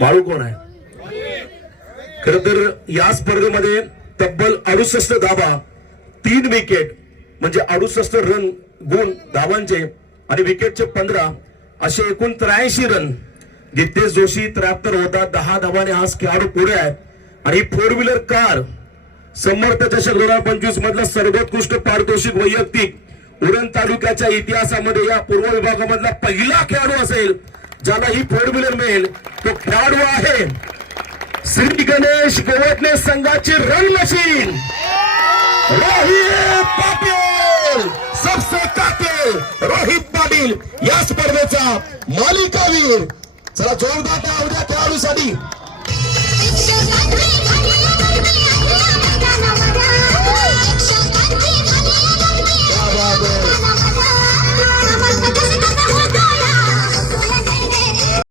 बाळू कोण आहे? खर तर या स्पर्धेमध्ये तब्बल अडुसष्ट धाबा तीन विकेट म्हणजे अडुसष्ट रन गुण धावांचे आणि विकेटचे पंधरा असे एकूण त्र्याऐंशी रन जितेश जोशी त्र्याहत्तर होता दहा धावाने आज खेळाडू पुढे आहे आणि फोर व्हीलर कार समर्थ चषक दोन हजार पंचवीस मधला सर्वोत्कृष्ट पारितोषिक वैयक्तिक उरण तालुक्याच्या इतिहासामध्ये या पूर्व विभागामधला पहिला खेळाडू असेल. ज्याला ही फोर व्हीलर मिळेल तो खेळाडू आहे. श्री गणेश गोवटणे संघाची रन मशीन रोहित पाटील सबसे कातील रोहित पाटील या स्पर्धेचा मालिकावीर. चला जोरदार त्या उद्या खेळाडूसाठी.